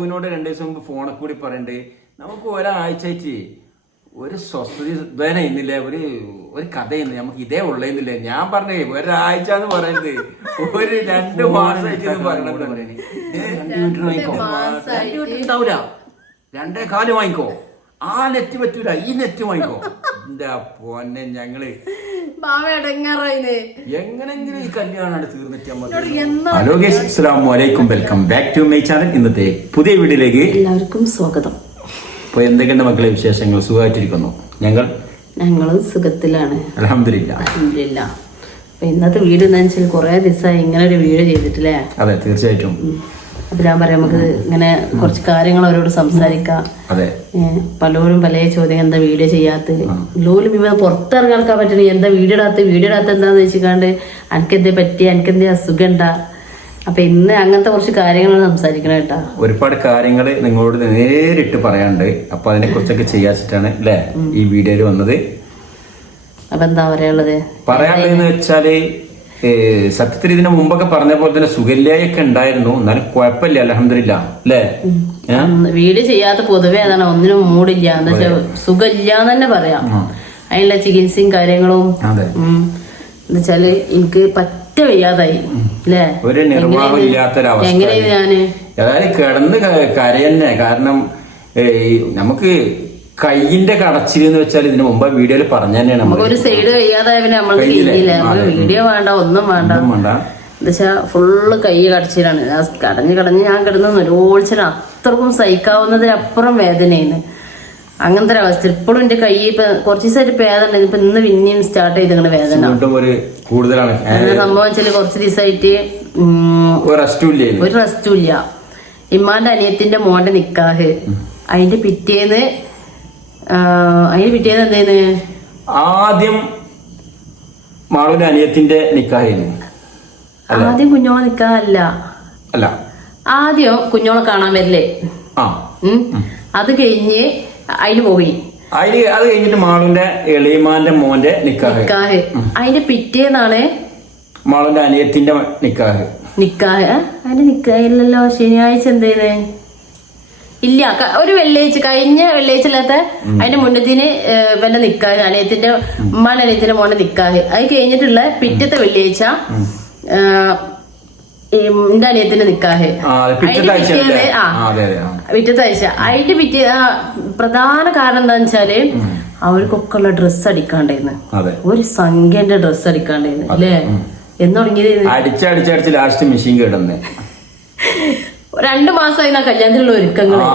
ോട് 2 ദിവസം മുമ്പ് ഫോണിൽ കൂടി പറയണ്ടേ നമുക്ക് ഒരാഴ്ചയായിട്ട് ഒരു സ്വസ്ഥത ഇതുവരെ ഇന്നില്ല. ഒരു കഥയിന്ന് നമുക്ക് ഇതേ ഉള്ളേന്നില്ല. ഞാൻ പറഞ്ഞേ ഒരാഴ്ച എന്ന് പറയുന്നത് ഒരു 2 മാസമായിട്ട് പറയണത്. 2 മിനിറ്റ് ഉണ്ടാവൂല, 2.25 വാങ്ങിക്കോ. ആ നെറ്റ് പറ്റൂല, ഈ നെറ്റ് വാങ്ങിക്കോ. എന്താ പൊന്നെ ഞങ്ങള് എങ്ങനെങ്കിലും ഈ കല്യാണമാണ് തീർന്നിട്ട്. ഹലോ ഗൈസ്, അസ്സലാമു അലൈക്കും, welcome back to my channel. ഇന്നത്തെ പുതിയ വീഡിയോയിലേക്ക് എല്ലാവർക്കും സ്വാഗതം. അപ്പൊ എന്തൊക്കെയുണ്ട് മക്കളെ വിശേഷങ്ങൾ? സുഖമായിട്ടിരിക്കുന്നു. ഞങ്ങൾ സുഖത്തിലാണ്, അൽഹംദുലില്ലാ. അപ്പൊ ഇന്നത്തെ വീഡിയോ എന്താ വെച്ചാൽ കുറെ ദിവസമായി ഇങ്ങനെ ഒരു വീഡിയോ ചെയ്തിട്ടില്ലേ? അതെ, തീർച്ചയായിട്ടും. അപ്പൊ ഞാൻ പറയാം, നമുക്ക് ഇങ്ങനെ കുറച്ച് കാര്യങ്ങൾ അവരോട് സംസാരിക്കാം. പലരും പല ചോദ്യം, എന്താ വീഡിയോ ചെയ്യാത്ത ലോലും ഇവ പുറത്തിറങ്ങാൻ പറ്റണ, എന്താ വീഡിയോ ഇടാത്ത എന്താന്ന് വെച്ചിക്കാണ്ട് എനിക്കെന്തേ പറ്റി, എനിക്കെന്തേ അസുഖം ഉണ്ടാ. അപ്പൊ ഇന്ന് അങ്ങനത്തെ കുറച്ച് കാര്യങ്ങൾ സംസാരിക്കണം കേട്ടാ. ഒരുപാട് കാര്യങ്ങൾ നിങ്ങളോട് നേരിട്ട് പറയാണ്ട്, അപ്പൊ അതിനെ കുറിച്ചൊക്കെ ചെയ്യാച്ചിട്ടാണ് അല്ലെ ഈ വീഡിയോയിൽ വന്നത്. അപ്പൊ എന്താ പറയാനുള്ളതെന്ന് വെച്ചാല്, സത്യത്തിൽ ഇതിന് മുമ്പൊക്കെ പറഞ്ഞ പോലെ തന്നെ സുഖല്യായൊക്കെ ഉണ്ടായിരുന്നു, എന്നാലും കുഴപ്പമില്ല, അൽഹംദുലില്ലാ അല്ലേ. വീട് ചെയ്യാത്ത പൊതുവെ അതാണ്, ഒന്നിനും മൂടില്ല, എന്താ വെച്ചാൽ സുഖമില്ലാന്ന് തന്നെ പറയാം. അതിനുള്ള ചികിത്സയും കാര്യങ്ങളും എന്നുവെച്ചാല് എനിക്ക് പറ്റ വയ്യാതായി അല്ലേ. ഒരു നിർവാഹമില്ലാത്തൊരവസ്ഥ. എങ്ങനെയാണ് ഞാന് കിടന്ന് കരയന്നെ. കാരണം നമുക്ക് കൈയിന്റെ കടച്ചിൽ എന്ന് വെച്ചാൽ ഇതിന് മുമ്പ് വീഡിയോയിൽ പറഞ്ഞു തന്നെയാണ്. നമുക്ക് ഒരു സൈഡ് കഴിയാതായ പിന്നെ നമ്മൾ വീഡിയോ വേണ്ട, ഒന്നും വേണ്ട. എന്താ ഫുള്ള് കൈ കടച്ചിലാണ്. കടഞ്ഞ് ഞാൻ കിടന്ന് നിരോത്സരം അത്രക്കും സഹിക്കാവുന്നതിനപ്പുറം വേദനയാണ്. അങ്ങനത്തെ ഒരു അവസ്ഥ. ഇപ്പോഴും എന്റെ കൈ ഇപ്പൊ കുറച്ച് ദിവസമായിട്ട് വേദന. ഇപ്പൊ ഇന്ന് പിന്നെയും സ്റ്റാർട്ട് ചെയ്തിങ്ങനെ വേദന കൂടുതലാണ്. സംഭവം വെച്ചാല് കുറച്ച് ദിവസമായിട്ട് ഒരു റെസ്റ്റും ഇല്ല. ഇമ്മാന്റെ അനിയത്തിന്റെ മോന്റെ നിക്കാഹ്, അതിന്റെ പിറ്റേന്ന് എന്തേന്ന്, ആദ്യം മാളുവിന്റെ അനിയത്തിന്റെ നിക്കാഹിന്. ആദ്യം കുഞ്ഞോളെ നിക്കാഹല്ല, ആദ്യം കുഞ്ഞോളെ കാണാൻ വരില്ലേ, അത് കഴിഞ്ഞ് അതിന് പോയി. അത് കഴിഞ്ഞിട്ട് മാളുവിന്റെ എളിയമാന്റെ മോന്റെ നിക്കാഹ്. അതിന്റെ പിറ്റേന്നാണ് മാളുവിന്റെ അനിയത്തിന്റെ നിക്കാഹ്. അതിന്റെ നിക്കാഹില്ലല്ലോ, ശനിയാഴ്ച എന്തേന്ന് ഇല്ല, ഒരു വെള്ളിയാഴ്ച, കഴിഞ്ഞ വെള്ളിയാഴ്ച അല്ലാത്ത അതിന്റെ മുന്നത്തിന് പിന്നെ നിക്കാഹ്, അനിയത്തിന്റെ ഉമ്മാന്റെ അനിയത്തിന്റെ മോന്റെ നിക്കാഹ്. അത് കഴിഞ്ഞിട്ടുള്ള പിറ്റത്തെ വെള്ളിയാഴ്ച എന്റെ അനിയത്തിന്റെ നിക്കാഹ്. പിറ്റത്തെ ആഴ്ച. അതിന്റെ പിറ്റേ പ്രധാന കാരണം എന്താന്ന് വെച്ചാല് അവർക്കൊക്കെ ഉള്ള ഡ്രസ്സ് അടിക്കാണ്ടായിരുന്നു. ഒരു സംഖ്യന്റെ ഡ്രസ്സ് അടിക്കാണ്ടായിരുന്നു അല്ലേ. എന്ന് തുടങ്ങിയത് അടിച്ചടിച്ചടിച്ച് ലാസ്റ്റ് മെഷീൻ കേടുന്നു. 2 മാസമായി കല്യാണത്തിലുള്ള ഒരുക്കങ്ങള്.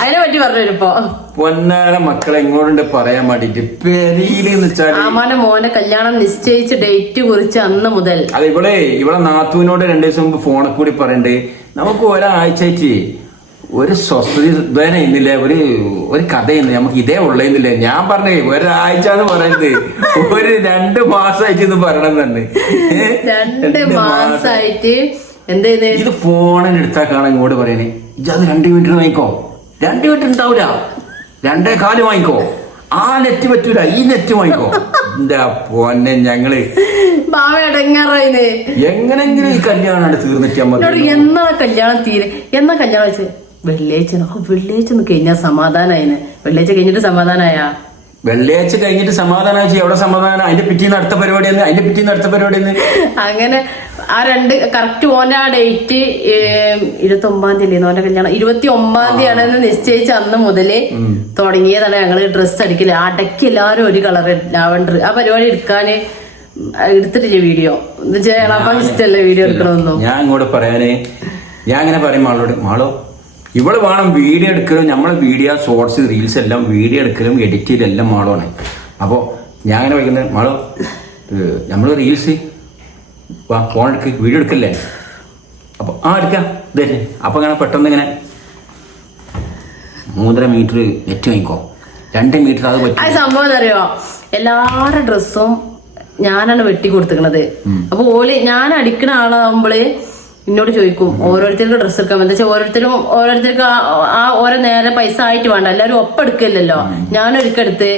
അതിനെ പറ്റി പറഞ്ഞപ്പോ പൊന്നാര മക്കളെ എങ്ങോട്ട് പറയാൻ വേണ്ടിട്ട് ആമാന്റെ മോനെ കല്യാണം നിശ്ചയിച്ച് ഡേറ്റ് കുറിച്ച് അന്ന് മുതൽ. അതെ, ഇവിടെ നാത്തൂനോട് 2 ദിവസം മുമ്പ് ഫോണിൽ കൂടി പറയണ്ടേ നമുക്ക് ഒരാഴ്ചയായിട്ട് ഒരു സ്വസ്ഥത ഇതുവരെ ഇന്നില്ല. ഒരു കഥയിന്ന് നമുക്ക് ഇതേ ഉള്ളേന്നില്ല. ഞാൻ പറഞ്ഞേ ഒരാഴ്ച എന്ന് പറയുന്നത് ഒരു 2 മാസമായിട്ട് പറയണം തന്നെ. 2 മാസമായിട്ട് ഇത് ഫോണിന് എടുത്താ കാണാൻ ഇങ്ങോട്ട് പറയണേ, ഇജത് 2 മിനിറ്റ് വാങ്ങിക്കോ. 2 മിനിറ്റ് ഉണ്ടാവൂല, 2.25 വാങ്ങിക്കോ. ആ നെറ്റ് പറ്റൂല, ഈ നെറ്റ് വാങ്ങിക്കോ. എന്താ പൊന്നെ ഞങ്ങള് എങ്ങനെങ്കിലും ഈ കല്യാണമാണ് തീർന്നിട്ട്. എന്നാ കല്യാണം വെച്ച് വെള്ളിയാഴ്ച കഴിഞ്ഞാൽ സമാധാനായിന്. വെള്ളിയാഴ്ച കഴിഞ്ഞിട്ട് സമാധാനായാ? വെള്ളിയാഴ്ച കഴിഞ്ഞിട്ട് സമാധാനം. എവിടെ സമാധാനം? അതിന്റെ പിറ്റീന്ന് അടുത്ത പരിപാടി. അങ്ങനെ ആ 2 കറക്റ്റ് ഓന്റെ ആ ഡേറ്റ് 29-ാം തീയതി ഓന്റെ കല്യാണം 29-ാം തീയതി ആണെന്ന് നിശ്ചയിച്ച അന്ന് മുതല് തുടങ്ങിയതാണ് ഞങ്ങള് ഡ്രസ്സ് അടിക്കല്. അടക്കി എല്ലാരും ഒരു കളർ ലാവണ്ടർ. ആ പരിപാടി എടുത്തിട്ടില്ല വീഡിയോ. ഇഷ്ടല്ലേ വീഡിയോ എടുക്കണമെന്നോ? ഞാൻ ഇങ്ങോട്ട് പറയാന്, ഞാൻ അങ്ങനെ പറയും മാളോ ഇവള് വേണം വീഡിയോ എടുക്കലും. നമ്മളെ വീഡിയോ ഷോർട്സ് റീൽസ് എല്ലാം വീഡിയോ എടുക്കലും എഡിറ്റ് ചെയ്യലും എല്ലാം മാളോണ്. അപ്പൊ ഞാൻ അങ്ങനെ വയ്ക്കുന്നത്, മാളോ നമ്മള് റീൽസ് ഫോൺ എടുക്ക്, വീഡിയോ എടുക്കല്ലേ. അപ്പൊ എടുക്കാം ഇതേ. അപ്പൊ അങ്ങനെ പെട്ടെന്ന് ഇങ്ങനെ 3.5 മീറ്റർ നെറ്റ് വാങ്ങിക്കോ, 2 മീറ്റർ അത് പറ്റും. അത് സംഭവം അറിയോ, എല്ലാവരുടെ ഡ്രസ്സും ഞാനാണ് വെട്ടി കൊടുത്തിക്കണത്. അപ്പൊ ഞാൻ അടിക്കണ ആളാകുമ്പോള് എന്നോട് ചോദിക്കും ഓരോരുത്തർക്ക് ഡ്രസ്സ് എടുക്കാൻ. എന്താ വെച്ചാൽ ഓരോരുത്തർക്ക് ആ ഓരോ നേരെ പൈസ ആയിട്ട് വേണ്ട, എല്ലാവരും ഒപ്പം എടുക്കല്ലോ. ഞാനൊരിക്കടുത്ത്,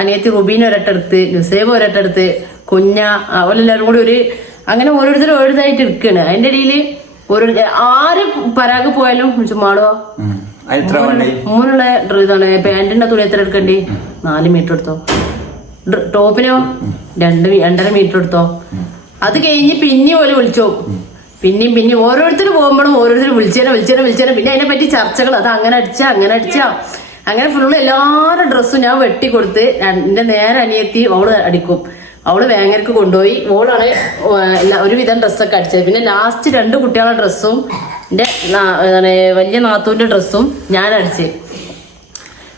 അനിയത്തി റുബീന ഒരട്ടെടുത്ത്, നുസേബ് ഒരട്ടെടുത്ത്, കുഞ്ഞ അവരെല്ലാരും കൂടി അങ്ങനെ ഓരോരുത്തരും ഓരോരുത്തരായിട്ട് എടുക്കുകയാണ്. അതിന്റെ ഇടയിൽ ആര് പരാഗ് പോയാലും ചുമ്മാടുവാ മൂന്നുള്ള ഇതാണ് പാന്റിന്റെ തുണി എത്ര എടുക്കണ്ടി 4 മീറ്റർ എടുത്തോ, ടോപ്പിനോ 2.5 മീറ്റർ എടുത്തോ. അത് കഴിഞ്ഞ് പിന്നെ പോലെ വിളിച്ചോ, പിന്നെ ഓരോരുത്തർ പോകുമ്പോഴും ഓരോരുത്തർ വിളിച്ചേനെ പിന്നെ അതിനെ പറ്റി ചർച്ചകൾ. അത് അങ്ങനെ അടിച്ചാ അങ്ങനെ ഫുള്ള് എല്ലാവരുടെ ഡ്രസ്സും ഞാൻ വെട്ടിക്കൊടുത്ത് എന്റെ നേരെ അനിയത്തി അവള് അടിക്കും. അവള് വേങ്ങരക്ക് കൊണ്ടുപോയി, ഓളാണ് ഒരുവിധം ഡ്രസ്സൊക്കെ അടിച്ചത്. പിന്നെ ലാസ്റ്റ് 2 കുട്ടികളുടെ ഡ്രസ്സും എന്റെ വലിയ നാത്തൂന്റെ ഡ്രസ്സും ഞാൻ അടിച്ച്.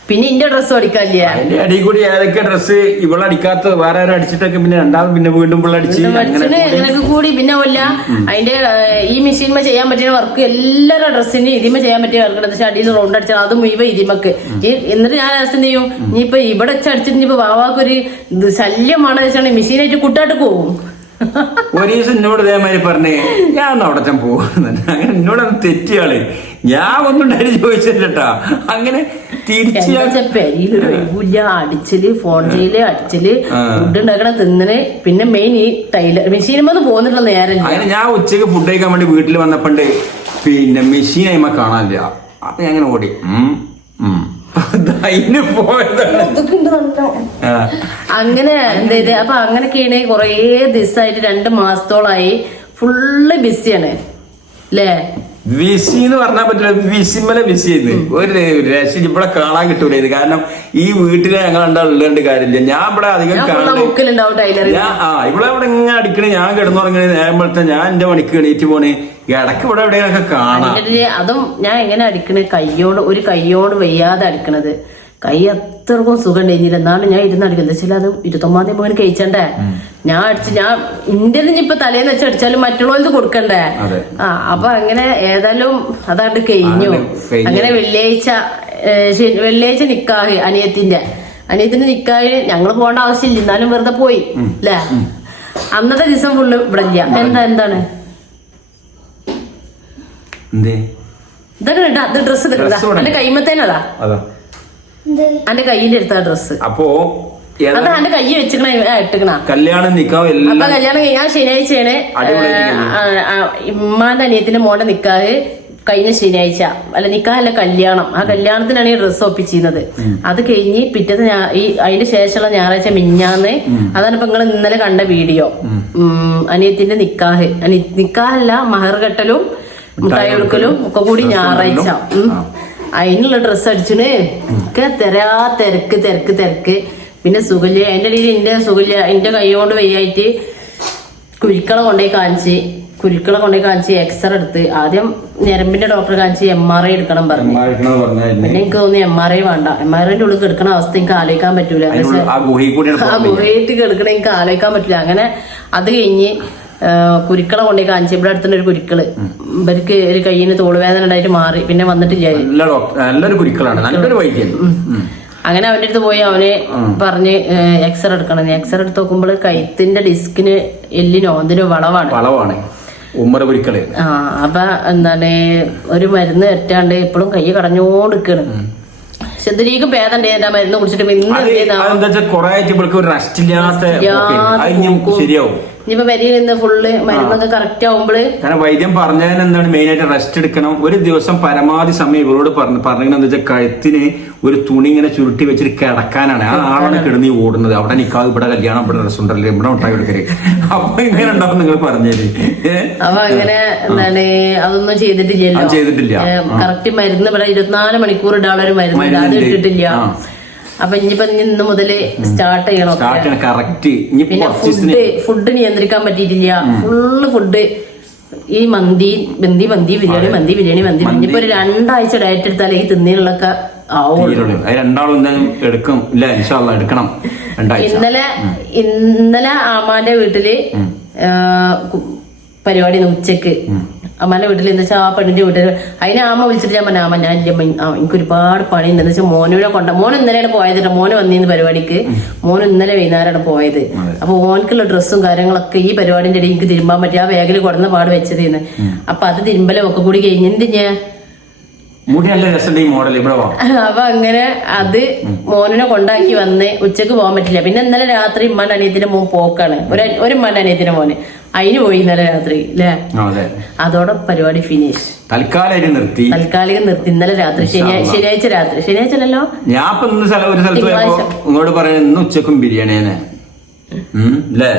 പിന്നെ ഇന്റെ ഡ്രസ്സും അടിക്കാനില്ല. അതിന്റെ അടിയിൽ കൂടി ഏതൊക്കെ ഡ്രസ്സ് ഇവിടെ അടിക്കാത്ത വേറെ ആരും അടിച്ചിട്ടൊക്കെ പിന്നെ രണ്ടാമത് പിന്നെ വീണ്ടും അടിച്ച് അങ്ങനെയൊക്കെ കൂടി. പിന്നെ അല്ല അതിന്റെ ഈ മെഷീൻമ ചെയ്യാൻ പറ്റിയ വർക്ക് എല്ലാവരുടെ ഡ്രസ്സിന് ഇതിമ ചെയ്യാൻ പറ്റിയ വർക്ക് എന്താ വെച്ചാൽ അടിയിൽ റൗണ്ട് അടിച്ചാൽ അത് മുഴുവൻ ഇതിമക്ക്. എന്നിട്ട് ഞാൻ അവസ്ഥ എന്ത് ചെയ്യും, ഇനിയിപ്പൊ ഇവിടെ വെച്ചടിച്ചിട്ട് ഇനിയിപ്പോ വാവാക്കൊരു ശല്യമാണ് വെച്ചാൽ മെഷീനായിട്ട് കുട്ടാട്ട് പോകും. ഒരു ദിവസം എന്നോട് ഇതേമാതിരി പറഞ്ഞേ ഞാൻ അവിടെ പോകുന്നുണ്ട്. അങ്ങനെ എന്നോടൊന്ന് തെറ്റിയാള്, ഞാൻ ഒന്നും ഉണ്ടായി ചോദിച്ചിട്ടാ. അങ്ങനെ പെരിയിലൊരുല്ല അടിച്ചല്, ഫോൺ ചെയ്യല്, അടിച്ചല്, ഫുഡ് ഉണ്ടാക്കണ തിന്നല്. പിന്നെ മെയിൻ ഈ ടൈലർ മെഷീനുമൊന്നും പോകുന്നില്ല നേരം. അങ്ങനെ ഞാൻ ഉച്ചക്ക് ഫുഡ് കഴിക്കാൻ വേണ്ടി വീട്ടിൽ വന്നപ്പോണ്ട് പിന്നെ മെഷീൻ അയിമ കാണാനില്ല. അപ്പൊ ഞാൻ അങ്ങനെ ഓടി അങ്ങനെ എന്ത് ചെയ്ത്. അപ്പൊ അങ്ങനെയൊക്കെയാണ് കൊറേ ദിവസമായിട്ട് 2 മാസത്തോളായി ഫുള്ള് ബിസിയാണ് അല്ലേ. വിസി എന്ന് പറഞ്ഞാൽ പറ്റില്ല, വിസിമല വിസി ചെയ്ത് ഒരു രക്ഷ ഇവിടെ കാണാൻ കിട്ടൂല. ഇത് കാരണം ഈ വീട്ടില് ഞങ്ങൾ ഉള്ളതുകൊണ്ട് കാര്യമില്ല. ഞാൻ ഇവിടെ അധികം ഇവിടെ അവിടെ ഇങ്ങനെ അടിക്കണേ, ഞാൻ കിടന്നുറങ്ങണേ നേരത്തെ ഞാൻ എന്റെ പണിക്ക് എണീറ്റ് പോണേ, ഇടക്ക് ഇവിടെ എവിടെയൊക്കെ കാണാം. അതും ഞാൻ എങ്ങനെ അടിക്കണേ, ഒരു കയ്യോട് വയ്യാതെ അടിക്കണത്. കൈ അത്രക്കും സുഖം ഉണ്ടായിരുന്നില്ല. എന്നാലും ഞാൻ ഇരുന്ന് അടിക്കുന്നത് വെച്ചാൽ അത് 29-ാം തീയതി പോകാൻ കഴിച്ചണ്ടേ. ഞാൻ ഇന്റെ ഇപ്പൊ തലേന്ന് വെച്ച് അടിച്ചാലും മറ്റുള്ളവർക്ക് കൊടുക്കണ്ടേ. അപ്പൊ അങ്ങനെ ഏതായാലും അതാണ്ട് കഴിഞ്ഞു. അങ്ങനെ വെള്ളിയാഴ്ച നിക്കാഹ് അനിയത്തിന്റെ നിക്കാഹ് ഞങ്ങള് പോകേണ്ട ആവശ്യമില്ല, എന്നാലും വെറുതെ പോയി അല്ലേ. അന്നത്തെ ദിവസം ഫുള്ള് ഇവിടെ ഇല്ല. എന്താണ് ഇതൊക്കെ ഇടാ, അത് ഡ്രസ്സ് എന്റെ കൈമത്തേനതാ, എന്റെ കയ്യിന്റെ അടുത്ത ഡ്രസ്സ്. അപ്പോ അത് എന്റെ കൈ വെച്ചിക്കണ കല്യാണം അപ്പൊ കല്യാണം ഞാൻ ശനിയാഴ്ചയാണ് ഇമ്മാന്റെ അനിയത്തിന്റെ മോന്റെ നിക്കാഹ് കഴിഞ്ഞ ശനിയാഴ്ച. അല്ല നിക്കാഹല്ല, കല്യാണം. ആ കല്യാണത്തിനാണ് ഈ ഡ്രസ്സ് ഒപ്പിച്ചിരുന്നത്. അത് കഴിഞ്ഞ് പിറ്റേന്ന് അതിന്റെ ശേഷമുള്ള ഞായറാഴ്ച മിഞ്ഞാന്ന്, അതാണ് ഇപ്പൊ നിങ്ങൾ ഇന്നലെ കണ്ട വീഡിയോ. അനിയത്തിന്റെ നിക്കാഹല്ല മഹർ കെട്ടലും മുട്ടായി കൊടുക്കലും ഒക്കെ കൂടി ഞായറാഴ്ച. അതിനുള്ള ഡ്രസ്സ് അടിച്ചിന് ഒക്കെ തിരക്ക്. പിന്നെ സുഖല്യ, അതിന്റെ ഇടയിൽ എന്റെ കൈ കൊണ്ട് വയ്യായിട്ട് കുരുക്കളെ കൊണ്ടുപോയി കാണിച്ച് എക്സ്റേ എടുത്ത്. ആദ്യം ഞരമ്പിന്റെ ഡോക്ടറെ കാണിച്ച് MRI എടുക്കണം പറഞ്ഞു. പിന്നെ എനിക്ക് തോന്നുന്നു MRI വേണ്ട, MRIന്റെ ഉള്ളിൽ കിടക്കണ അവസ്ഥ എനിക്ക് ആലോചിക്കാൻ പറ്റൂല. ആ ഗുഹയിട്ട് കിടക്കണ എനിക്ക് ആലോചിക്കാൻ പറ്റില്ല. അങ്ങനെ അത് കഴിഞ്ഞ് കുരുക്കളെ കൊണ്ടേ കാണിച്ചു. ഇവിടെ അടുത്തുള്ള ഒരു കുരുക്കള് ഇവർക്ക് ഒരു കയ്യിന് തോളുവേദന ഉണ്ടായിട്ട് മാറി, പിന്നെ വന്നിട്ടില്ല. അങ്ങനെ അവന്റെ അടുത്ത് പോയി അവന് പറഞ്ഞ് എക്സ്റേ എടുക്കണം. എക്സ്റേ എടുത്ത് നോക്കുമ്പോൾ കൈത്തിന്റെ ഡിസ്കിന് എല്ലിനോ എന്തിനോ വളവാണ്. അപ്പൊ എന്താണ് ഒരു മരുന്ന് തെറ്റാണ്ട് ഇപ്പോഴും കൈ കടഞ്ഞോണ്ടിരിക്കാണ്. ശരിക്കും ഭേദം ഉണ്ടായിരുന്നു ആ മരുന്ന് കുടിച്ചിട്ട്. ഇനിയിപ്പോ വരിയിൽ നിന്ന് ഫുള്ള് മരുന്നൊക്കെ കറക്റ്റ് ആവുമ്പോള് കാരണം വൈദ്യം പറഞ്ഞാൽ എന്താണ് മെയിൻ ആയിട്ട് റെസ്റ്റ് എടുക്കണം. ഒരു ദിവസം പരമാവധി സമയം ഇവരോട് പറഞ്ഞെന്ന് വെച്ചാൽ കഴുത്തിന് ഒരു തുണി ഇങ്ങനെ ചുരുട്ടി വെച്ചിട്ട് കിടക്കാനാണ്. ആ ആളാണ് കിടന്ന് ഓടുന്നത്. അവിടെ നിൽക്കാതെ ഇവിടെ കല്യാണം, ഇവിടെ റെസ്റ്റോറന്റിൽ ഇവിടെ ഉണ്ടായി എടുക്കല്. അപ്പൊ ഇങ്ങനെ ഉണ്ടാവും നിങ്ങൾ പറഞ്ഞത്. അപ്പൊ അങ്ങനെ എന്താണ് അതൊന്നും ചെയ്തിട്ടില്ല. കറക്റ്റ് മരുന്ന് ഇവിടെ 24 മണിക്കൂർ ഇടാളൊരു മരുന്ന് അത് ഇട്ടിട്ടില്ല. അപ്പൊ ഇനിയിപ്പോ ഇന്ന് മുതല് സ്റ്റാർട്ട് ചെയ്യണം. പിന്നെ ഫുഡ് നിയന്ത്രിക്കാൻ പറ്റിയിട്ടില്ല. ഫുള്ള് ഫുഡ് ഈ മന്തി ബിരിയാണി. ഇനിയിപ്പോ ഒരു 2 ആഴ്ച ഡയറ്റ് എടുത്താലേ ഈ തിന്നീനുള്ളൊക്കെ ആവുള്ളൂ. ഇന്നലെ ആമാന്റെ വീട്ടില് പരിപാടി ഉച്ചക്ക്. അമ്മന്റെ വീട്ടിൽ എന്താ വെച്ചാൽ ആ പെണ്ണിന്റെ വീട്ടിൽ അതിനെ ആമ വിളിച്ചിട്ട് ഞാൻ പറഞ്ഞു, ഞാൻ എനിക്ക് ഒരുപാട് പണി ഉണ്ടെന്ന് വെച്ചാൽ മോൻ ഇന്നലെയാണ് പോയത്. മോന് വന്നിരുന്നു പരിപാടിക്ക്. മോൻ ഇന്നലെ വൈകുന്നേരമാണ് പോയത്. അപ്പൊ ഓനക്കുള്ള ഡ്രസ്സും കാര്യങ്ങളൊക്കെ ഈ പരിപാടിന്റെ ഇടയിൽ എനിക്ക് തിരുമ്പാൻ പറ്റി. ആ ബാഗിൽ കൊടുന്ന പാട് വെച്ചതിന്ന്. അപ്പൊ അത് തിരുമ്പലും ഒക്കെ കൂടി കഴിഞ്ഞിട്ട് ഞാൻ അപ്പൊ അങ്ങനെ അത് മോനെ കൊണ്ടാക്കി വന്ന് ഉച്ചക്ക് പോകാൻ പറ്റില്ല. പിന്നെ ഇന്നലെ രാത്രി ഉമ്മാന്റെ അനിയത്തിന്റെ മോൻ പോക്കാണ്. ഒരു ഉമ്മാന്റെ അനിയത്തിന്റെ മോന്. അതിന് പോയി ഇന്നലെ രാത്രി അല്ലേ? അതെ, അതോടെ പരിപാടി ഫിനിഷ്. താൽക്കാലികം നിർത്തി. ഇന്നലെ രാത്രി, ശനിയാഴ്ച രാത്രി. ശനിയാഴ്ച അല്ലല്ലോ, ഞാൻ ഇപ്പൊ ഒരു സ്ഥലത്ത് പോയപ്പോ ഇങ്ങോട്ട് പറയുന്നത് ഇന്ന് ഉച്ചക്കും ബിരിയാണിയാണ് അല്ലേ?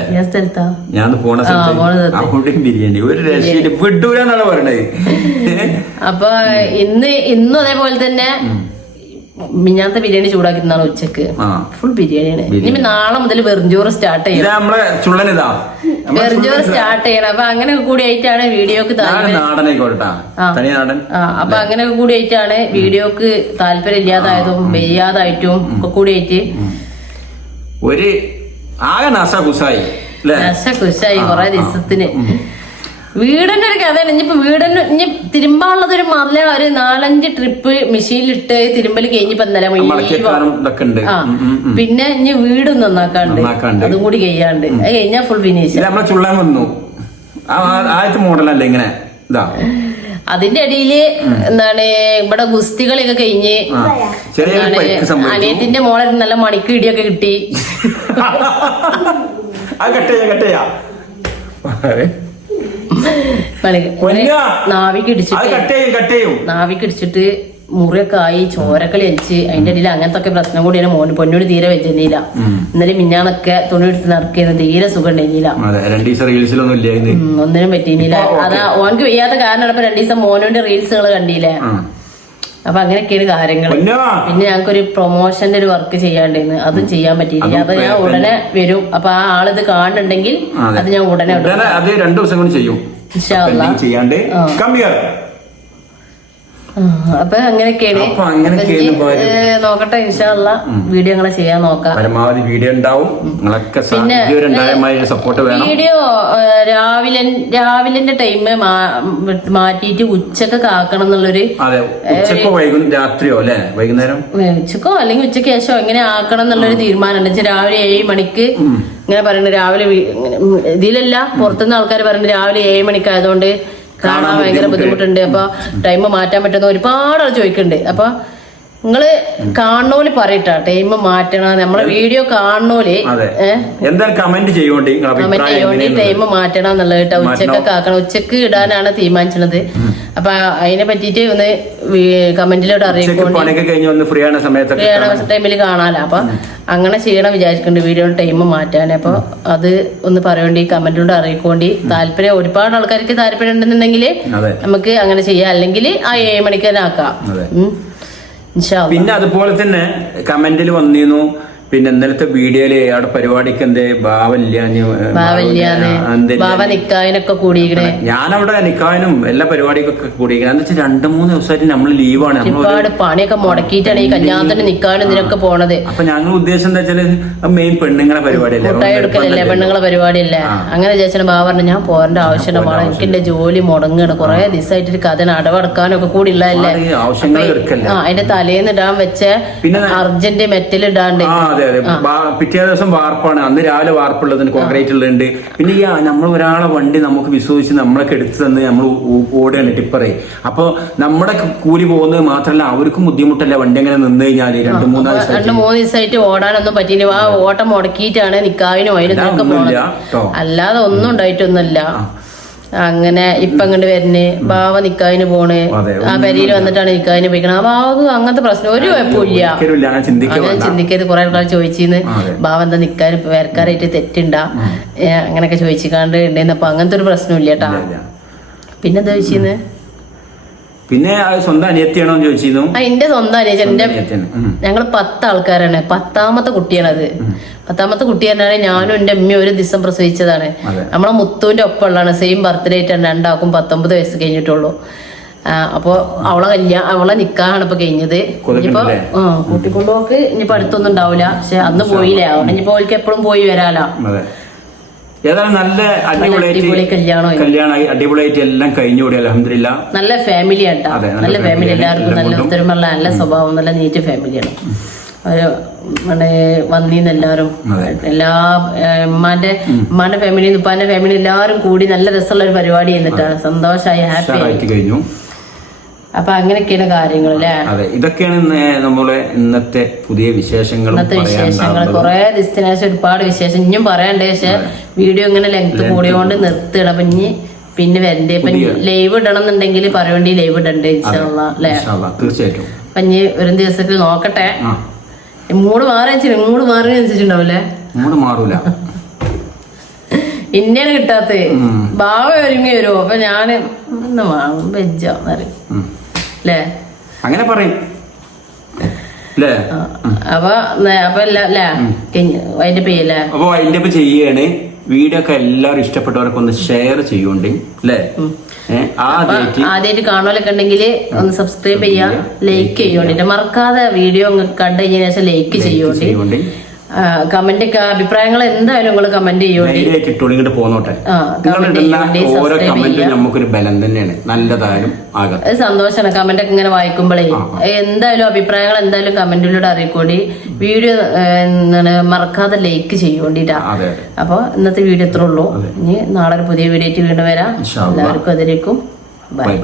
ഞാൻ പോണ സ്ഥലത്ത് അങ്ങോട്ടും ബിരിയാണി ഒരു രക്ഷയില്ല, വിട്ടൂലെന്നാണ് പറയണത്. അപ്പൊ ഇന്നും അതേപോലെ തന്നെ മിഞ്ഞാത്ത ബിരിയാണി ചൂടാക്കി തിന്നാണ് ഉച്ചക്ക്. ഫുൾ ബിരിയാണിയാണ്. ഇനി നാളെ മുതൽ വെറുംചോറ് സ്റ്റാർട്ട് ചെയ്യണം. വെറുംചോറ് സ്റ്റാർട്ട് ചെയ്യണം. അപ്പൊ അങ്ങനെ കൂടി ആയിട്ടാണ് വീഡിയോക്ക് അപ്പൊ അങ്ങനെ കൂടി ആയിട്ടാണ് വീഡിയോക്ക് താല്പര്യം ഇല്ലാതായതും വയ്യാതായിട്ടും ഒക്കെ കൂടി ആയിട്ട് ഒരു ആകെ നശകുസായി കൊറേ ദിവസത്തിന്. വീടിന്റെ ഒരു കഥയാണ്. ഇനിയിപ്പോ വീടിന് ഇനി തിരുമ്പാനുള്ളത് ഒരു മറല ഒരു 4-5 ട്രിപ്പ് മെഷീനിലിട്ട് തിരുമ്പല് കഴിഞ്ഞിപ്പോ ഇന്നലെ പിന്നെ ഇനി വീട് നന്നാക്കാണ്ട് അതും കൂടി കഴിയാണ്ട് അത് കഴിഞ്ഞാൽ ഫുൾ ഫിനിഷ്. മോഡലല്ലേ ഇങ്ങനെ അതിന്റെ ഇടയില് എന്താണ് ഇവിടെ ഗുസ്തികളൊക്കെ കഴിഞ്ഞ് അനിയത്തിന്റെ മോളെ നല്ല മണിക്ക് ഇടിയൊക്കെ കിട്ടി. നാവിക്കിടിച്ചിട്ട് മുറിയൊക്കെ ആയി, ചോരക്കളി അലിച്ച്. അതിന്റെ ഇടയിൽ അങ്ങനത്തെ ഒക്കെ പ്രശ്നം കൂടിയാണ്. പൊന്നോട് തീരെ വെച്ചില്ല. ഇന്നലെ മിഞ്ഞാന്നൊക്കെ തുണി എടുത്ത് നടക്കുന്നത് തീരെ സുഖം ഉണ്ടായിരുന്നില്ല. ഒന്നിനും പറ്റിയില്ല. അതാ ഓനക്ക് വയ്യാത്ത കാരണമാണ് ഇപ്പൊ 2 ദിവസം മോനോന്റെ റീൽസുകൾ കണ്ടില്ലേ. അപ്പൊ അങ്ങനെയൊക്കെയാണ് കാര്യങ്ങൾ. പിന്നെ ഞങ്ങൾക്കൊരു പ്രൊമോഷന്റെ ഒരു വർക്ക് ചെയ്യാണ്ടിരുന്നു, അതും ചെയ്യാൻ പറ്റിയില്ല. അത് ഞാൻ ഉടനെ വരും. അപ്പൊ ആ ആളിത് കാണുന്നുണ്ടെങ്കിൽ അത് ഞാൻ ഉടനെ അപ്പൊ അങ്ങനെയൊക്കെയാണ്. നോക്കട്ടെ, ഇൻഷാ അല്ലാ വീഡിയോ ഞങ്ങളെ ചെയ്യാൻ നോക്കാം. പരമാവധി വീഡിയോ ഉണ്ടാവും. പിന്നെ വീഡിയോ രാവിലെ ടൈം മാറ്റിയിട്ട് ഉച്ചക്കൊക്കെ ആക്കണം എന്നുള്ളൊരു, രാത്രിയോ അല്ലെ വൈകുന്നേരം, ഉച്ചക്കോ അല്ലെങ്കിൽ ഉച്ചക്ക് ശേഷോ എങ്ങനെ ആക്കണം എന്നുള്ളൊരു തീരുമാനം. രാവിലെ 7 മണിക്ക് ഇങ്ങനെ പറയുന്നത്. രാവിലെ ഇതിലല്ല, പുറത്തുനിന്ന് ആൾക്കാർ പറയുന്നത് രാവിലെ 7 മണിക്കായതുകൊണ്ട് കാണാൻ ഭയങ്കര ബുദ്ധിമുട്ടുണ്ട്. അപ്പൊ ടൈം മാറ്റാൻ പറ്റുന്ന ഒരുപാട് ആൾ ചോദിക്കുന്നുണ്ട്. അപ്പൊ നിങ്ങള് കാണോല് പറയട്ടാ ടൈം മാറ്റണം. നമ്മളെ വീഡിയോ കാണോല് കമന്റ് ചെയ്യോണ്ടി ടൈം മാറ്റണം എന്നുള്ളത് കേട്ടോ. ഉച്ചക്കൊക്കെ ആക്കണം. ഉച്ചക്ക് ഇടാനാണ് തീരുമാനിച്ചത്. അപ്പൊ അതിനെ പറ്റിട്ട് ഒന്ന് കമന്റിലോട്ട് അറിയിക്കോണ്ടി, ടൈമിൽ കാണാലോ. അപ്പൊ അങ്ങനെ ചെയ്യണം വിചാരിക്കുന്നുണ്ട് വീഡിയോ ടൈം മാറ്റാൻ. അപ്പൊ അത് ഒന്ന് പറയോണ്ടി, കമന്റിലൂടെ അറിയിക്കോണ്ടി. താല്പര്യം ഒരുപാട് ആൾക്കാർക്ക് താല്പര്യം ഉണ്ടെന്നുണ്ടെങ്കിൽ നമുക്ക് അങ്ങനെ ചെയ്യാം. അല്ലെങ്കിൽ ആ 7 മണിക്ക് തന്നെ ആക്കാം. പിന്നെ അതുപോലെ തന്നെ കമന്റിൽ വന്നിരുന്നു, പിന്നെ ഇന്നലത്തെ വീഡിയോയില് അവിടെ പരിപാടിക്ക് എന്തേ നിക്കാനൊക്കെ കൂടിയിരിക്കണേ. ഞാനവിടെ നിക്കാനും എല്ലാ പരിപാടിക്കൊക്കെ കൂടിയിരിക്കണം. എന്ന് വെച്ചാൽ 2-3 ദിവസമായിട്ട് നമ്മള് ലീവാണ്. ഒരുപാട് പണിയൊക്കെ മുടക്കിയിട്ടാണ് ഈ കല്യാണത്തിന് നിക്കാനും ഇതിനൊക്കെ പോണത്. അപ്പൊ ഞങ്ങൾ ഉദ്ദേശം എന്താ വെച്ചാല് മെയിൻ പെണ്ണുങ്ങളെ പരിപാടിയല്ലേ, എടുക്കലല്ലേ, പെണ്ണുങ്ങളെ പരിപാടിയല്ലേ. അങ്ങനെ ചേച്ചന് ബാബ പറഞ്ഞു ഞാൻ പോരേണ്ട ആവശ്യമില്ല മോളെ, എനിക്ക് എന്റെ ജോലി മുടങ്ങാണ്. കുറെ ദിവസമായിട്ട് ഒരു കഥ അടവെടുക്കാനും ഒക്കെ കൂടി ഉള്ളതല്ലേ. അതിന്റെ തലേന്ന് ഇടാൻ വെച്ച അർജന്റ് മെറ്റൽ ഇടാണ്ട് പിറ്റേ ദിവസം വാർപ്പാണ്. അന്ന് രാവിലെ വാർപ്പുള്ളതിന് കോൺക്രീറ്റ് ഉള്ളതുണ്ട്. പിന്നെ ഈ നമ്മൾ ഒരാളെ വണ്ടി നമുക്ക് വിശ്വസിച്ച് നമ്മളൊക്കെ എടുത്തു തന്ന് നമ്മൾ ഓടുകയാണ് ടിപ്പറേ. അപ്പൊ നമ്മുടെ കൂലി പോകുന്നത് മാത്രമല്ല അവർക്കും ബുദ്ധിമുട്ടല്ല. വണ്ടി അങ്ങനെ നിന്ന് കഴിഞ്ഞാല് 2-3 ദിവസമായിട്ട് ഓടാനൊന്നും പറ്റിയില്ല. ആ ഓട്ടം മുടക്കിയിട്ടാണ് നിക്കാവിനും അതിനൊക്കെ പോണത്, അല്ലാതെ ഒന്നും ഉണ്ടായിട്ടൊന്നുമില്ല. അങ്ങനെ ഇപ്പൊ അങ്ങോട്ട് വരുന്നേ ബാവ നിക്കാവിന് പോണ്. ആ പെരയിൽ വന്നിട്ടാണ് നിക്കാവിന് പോയിക്കണത്. ആ ബാവക്ക് അങ്ങനത്തെ പ്രശ്നം ഒരു കുഴപ്പമില്ല. അങ്ങനെ ചിന്തിക്കരുത്. കുറെ ആൾക്കാർ ചോദിച്ചിന്ന് ബാവ എന്താ നിക്കാൻ വേർക്കാരായിട്ട് തെറ്റുണ്ടാ അങ്ങനെയൊക്കെ ചോദിച്ചിക്കാണ്ട് ഉണ്ടെന്ന്. അപ്പൊ അങ്ങനത്തെ ഒരു പ്രശ്നമില്ല കേട്ടാ. പിന്നെന്താ ചോദിച്ചിന്ന്? പിന്നെ സ്വന്തം അനിയത്തിയാണോ ചോദിച്ചിരുന്നു. എന്റെ സ്വന്തം അനിയത്തി. ഞങ്ങള് 10 ആൾക്കാരാണ്. 10ാമത്തെ കുട്ടിയാണത്. 10ാമത്തെ കുട്ടി പറഞ്ഞാൽ ഞാനും എന്റെ അമ്മയും ഒരു ദിവസം പ്രസവിച്ചതാണ്. നമ്മളെ മുത്തുവിന്റെ ഒപ്പമുള്ളതാണ്. സെയിം ബർത്ത്ഡേ ആയിട്ടാണ്. രണ്ടാക്കും 19 വയസ്സ് കഴിഞ്ഞിട്ടുള്ളൂ. അപ്പൊ അവളെ നിക്കാണ് ഇപ്പൊ കഴിഞ്ഞത്. ഇനിയിപ്പോ കൂട്ടിക്കൊണ്ടുപോക്ക് ഇനിയിപ്പോ അടുത്തൊന്നും ഉണ്ടാവില്ല. പക്ഷെ അന്ന് പോയില്ലേ, അവിടെ ഇനിയിപ്പോ അവൾക്ക് എപ്പോഴും പോയി വരാലോ. ഏതായാലും നല്ല അടിപൊളി കല്യാണമായി, അടിപൊളിയായിട്ട് എല്ലാം കഴിഞ്ഞുകൂടി അൽഹംദുലില്ലാ. നല്ല ഫാമിലി ആട്ടാ, നല്ല ഫാമിലി. എല്ലാവർക്കും നല്ല ഒത്തൊരുമയുള്ള നല്ല സ്വഭാവം, നല്ല നീറ്റ് ഫാമിലിയാണ്. ഒരു വന്നീന്ന് എല്ലാവരും, എല്ലാ ഉമ്മാന്റെ ഫാമിലി ഉപ്പാന്റെ ഫാമിലി എല്ലാവരും കൂടി നല്ല രസമുള്ള ഒരു പരിപാടി ചെയ്തിട്ടാണ്. സന്തോഷമായി, ഹാപ്പി ആയിട്ട് കഴിഞ്ഞു. അപ്പൊ അങ്ങനെയൊക്കെയാണ് കാര്യങ്ങൾ അല്ലേ. അതെ, ഇതൊക്കെയാണ് നമ്മളെ ഇന്നത്തെ പുതിയ വിശേഷങ്ങൾ. ഇന്നത്തെ വിശേഷങ്ങൾ കുറെ ദിവസത്തിന് ശേഷം ഒരുപാട് വിശേഷം ഇനിയും പറയാണ്ട്. പക്ഷെ വീഡിയോ ഇങ്ങനെ ലെങ്ത് കൂടിയോണ്ട് നിർത്തണം. അപ്പൊ ഇനി പിന്നെ വരണ്ടേ. ഇപ്പൊ ലൈവ് ഇടണം എന്നുണ്ടെങ്കിൽ പറയേണ്ടി ലൈവ് ഇടണ്ടേ ഇൻഷാല്ലാ അല്ലേ. തീർച്ചയായിട്ടും. അപ്പൊ ഇനി ഒരു ദിവസത്തിൽ നോക്കട്ടെ. മൂട് മാറി അനുസരിച്ചിട്ടുണ്ടാവൂലേ. മൂട് മാറൂല. ഇന്നേനെ കിട്ടാത്ത ഭാവ ഒരുങ്ങി വരുമോ. അപ്പൊ ഞാന് ഒന്ന് വാങ്ങും വെജാന്നറിയും അല്ലേ. അങ്ങനെ പറയും. അപ്പൊ അല്ലേ അതിന്റെ പേയല്ലേ. അപ്പൊ അതിന്റെ ഇപ്പൊ ചെയ്യാണ്. വീഡിയോ ഒക്കെ എല്ലാവരും ഇഷ്ടപ്പെട്ടവരൊക്കെ ഒന്ന് ഷെയർ ചെയ്യുന്നുണ്ട് അല്ലേ. ആദ്യമായിട്ട് കാണുമല്ലൊക്കെ ഉണ്ടെങ്കിൽ ഒന്ന് സബ്സ്ക്രൈബ് ചെയ്യാ, ലൈക്ക് ചെയ്യുന്നുണ്ട്. മറക്കാതെ വീഡിയോ കണ്ടു കഴിഞ്ഞ ശേഷം ലൈക്ക് ചെയ്യുന്നുണ്ട്. കമന്റ് ഒക്കെ അഭിപ്രായങ്ങൾ എന്തായാലും നിങ്ങൾ കമന്റ് ചെയ്യോട്ടെ. പോന്നോട്ടെ. ഓരോ കമന്റും നമുക്കൊരു ബലം തന്നെയാണ്. നല്ലതായാലും അത് സന്തോഷമാണ്. കമന്റ് ഒക്കെ ഇങ്ങനെ വായിക്കുമ്പോഴേ എന്തായാലും അഭിപ്രായങ്ങൾ എന്തായാലും കമന്റിലൂടെ അറിയിക്കൂടി. വീഡിയോ മറക്കാതെ ലൈക്ക് ചെയ്യോണ്ടിട്ടാ. അപ്പൊ ഇന്നത്തെ വീഡിയോ ഇത്രേ ഉള്ളൂ. ഇനി നാളെ ഒരു പുതിയ വീഡിയോ ആയിട്ട് വീണ്ടും വരാം. എല്ലാവർക്കും അതിലേക്കും ബൈ.